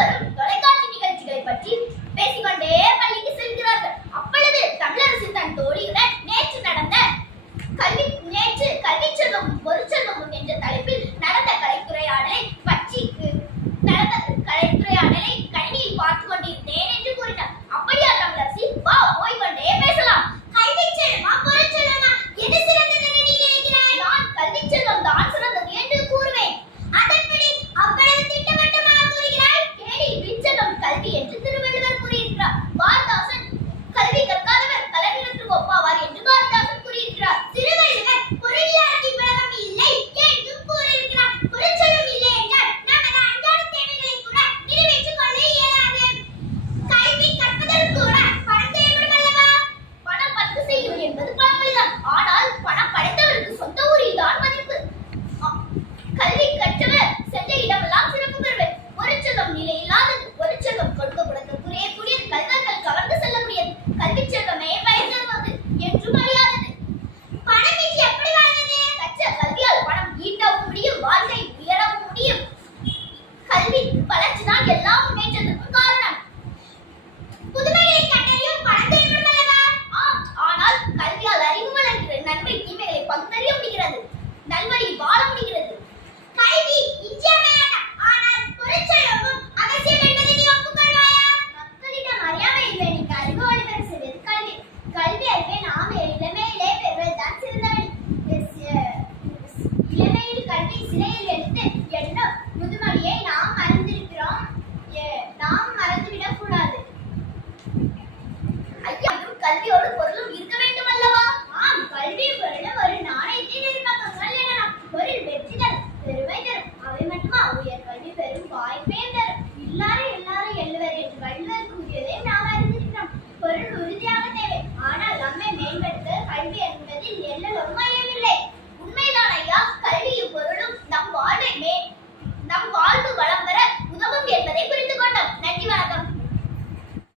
இருவரும் தொலைக்காட்சி நிகழ்ச்சிகளை பற்றி பேசிக்கொண்டே பள்ளிக்கு செல்கிறார்கள். அப்பொழுது தமிழரசி தன் தோழியுடன் நேற்று கல்வி செல்வம் ஒரு செல்வமும் என்ற தலைப்பில் நடந்த கலைத்துறையாடலை கணினியில் பார்த்து கொண்டிருந்தேன் என்று கூறினார். அப்படியா தமிழரசி, வா போய்கொண்டே பேசலாம். கல்வி செல்வமா பொருள் செல்வமா எது சிறந்தது என்று நீ நினைக்கிறாய்? நான் கல்வி செல்வம் தான் சிறந்தது என்று கூறுவேன். அதன்படி அவ்வளவு திட்டவட்டமாக கூறுகிறாய்? கேடி விச்செல்வம் கல்வி என்று திருவள்ளுவர் கூறியிருக்கிறார். பாரதாசன் கல்வி கற்காதவர் கலைஞருக்கு ஒப்பாவார் என்று பாரதாசன் கூறியிருக்கிறார். திருவள்ளுவர் பொருளில்லாத உலகம் இல்லை என்றும் கூறியிருக்கிறார். பொருட்செல்வம் இல்லை என்றால் நமது அன்றாட தேவைகளை கூட நிறைவேற்றிக் கொள்ள இயலாது. கல்வி கற்பதற்கு கூட பணம் தேவைப்படும் அல்லவா? பணம் பத்து செய்யும் என்பது பழமொழிதான். ஆனால் பணம் படைத்தவருக்கு சொந்த ஊரில் தான் மதிப்பு. கல்வி கற்றவர் சென்ற இடமெல்லாம் சிறப்பு பெறுவர். ஒரு செல்வம் நிலை இல்லாதது. ஒரு செல்வம் கொடுக்க குறையக்கூடியது. கல்வர்கள் கவர்ந்து செல்லக்கூடியது. கல்வி செல்வமே பயன் தருவது என்றும் அறியாதது. பணம் இன்றி எப்படி வாழ்வது? கற்ற கல்வியால் பணம் ஈட்டவும் முடியும், வாழ்க்கை உயரவும் முடியும். கல்வி வளர்ச்சிதான் எல்லா முன்னேற்றத்திற்கும்